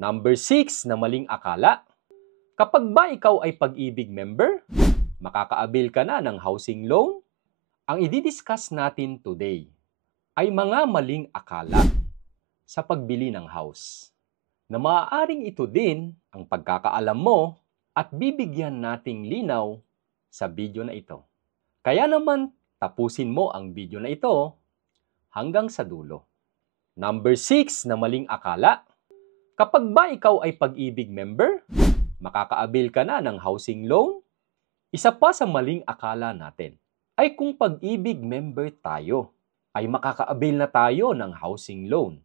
Number 6 na maling akala. Kapag ba ikaw ay Pag-ibig member, makaka-avail ka na ng housing loan? Ang i-discuss natin today ay mga maling akala sa pagbili ng house, na maaaring ito din ang pagkakaalam mo at bibigyan nating linaw sa video na ito. Kaya naman, tapusin mo ang video na ito hanggang sa dulo. Number 6 na maling akala. Kapag ba ikaw ay Pag-ibig member, makaka-avail ka na ng housing loan? Isa pa sa maling akala natin ay kung Pag-ibig member tayo, ay makaka-avail na tayo ng housing loan.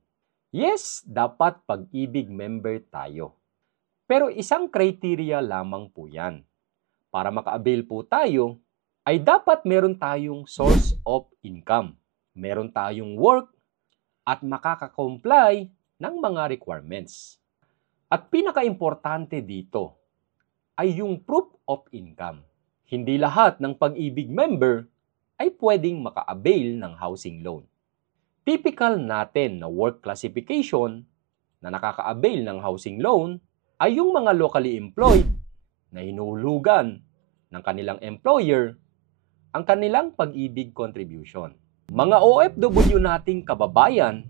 Yes, dapat Pag-ibig member tayo. Pero isang criteria lamang po yan. Para maka-avail po tayo, ay dapat meron tayong source of income. Meron tayong work at makaka-comply ng mga requirements. At pinaka-importante dito ay yung proof of income. Hindi lahat ng Pag-ibig member ay pwedeng maka-avail ng housing loan. Typical natin na work classification na nakaka-avail ng housing loan ay yung mga locally employed na hinuhulugan ng kanilang employer ang kanilang Pag-ibig contribution. Mga OFW nating kababayan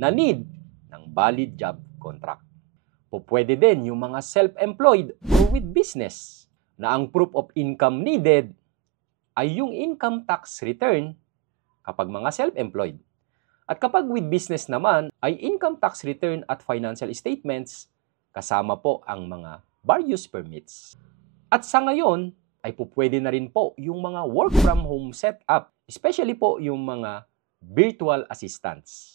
na need ng valid job contract. Pwede din yung mga self-employed or with business na ang proof of income needed ay yung income tax return kapag mga self-employed. At kapag with business naman ay income tax return at financial statements kasama po ang mga various permits. At sa ngayon ay pwede na rin po yung mga work from home setup, especially po yung mga virtual assistants.